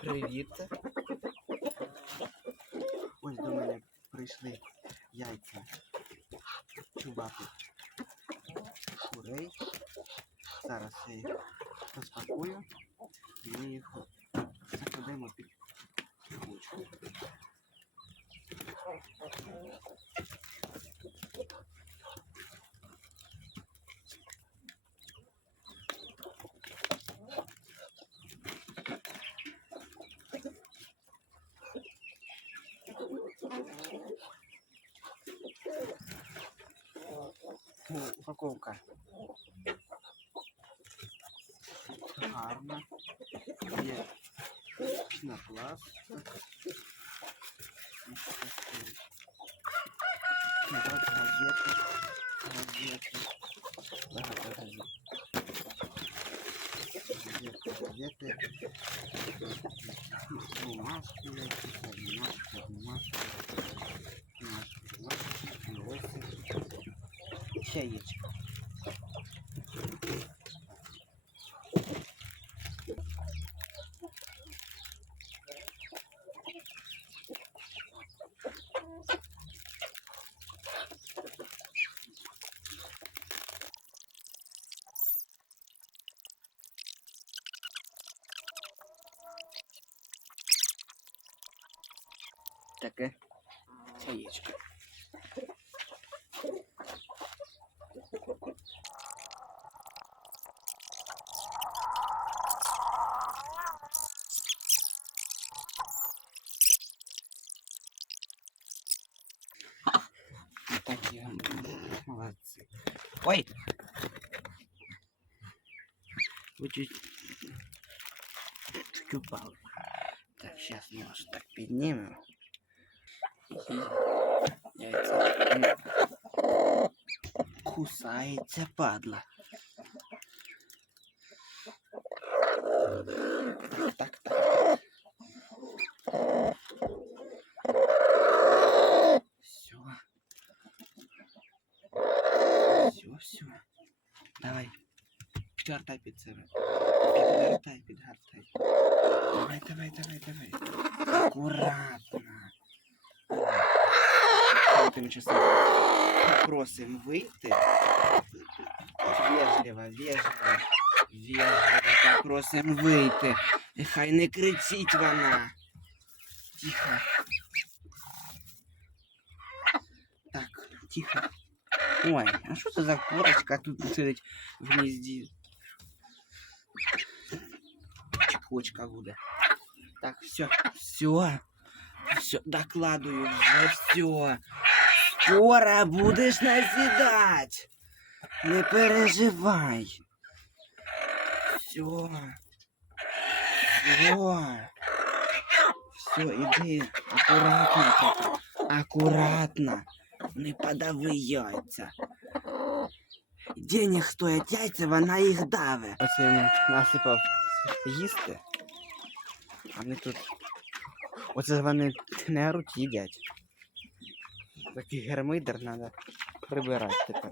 Привіт. Ось до мене прийшли яйця чубати курей. Зараз я їх розпакую і ми їх Упаковка. Гарна. Є пінопласт. І таке. Ну, от газети. Газети. Багато газет. Газети, газети. Ще яєчко. Таке Такі молодці. Ой! Ви чуть, чуть упали. Так, сейчас мы вас так поднимем. Яйця. Кусається падла. Давай. Підгартай під себе. Підгартай, підгартай. Давай, давай, давай, давай. Аккуратно. Давай. Тимчасово попросим вийти. Вежливо, вежливо, вежливо попросим вийти. І хай не кричить вона. Тихо. Так, тихо. Ой, а що це за курочка тут сидить в гнізді? Чекочка буде. Так, все, все. Все, докладую вже все. Скоро будеш назідать. Не переживай. Все. Все. Все, іди. Акуратно. тільки. не подави яйця. Денег стоять яйця, вона їх даве. Оце він насипав їсти. Вони а тут. Оце вони тнеруть, їдять. Такий гермидер треба прибирати тепер.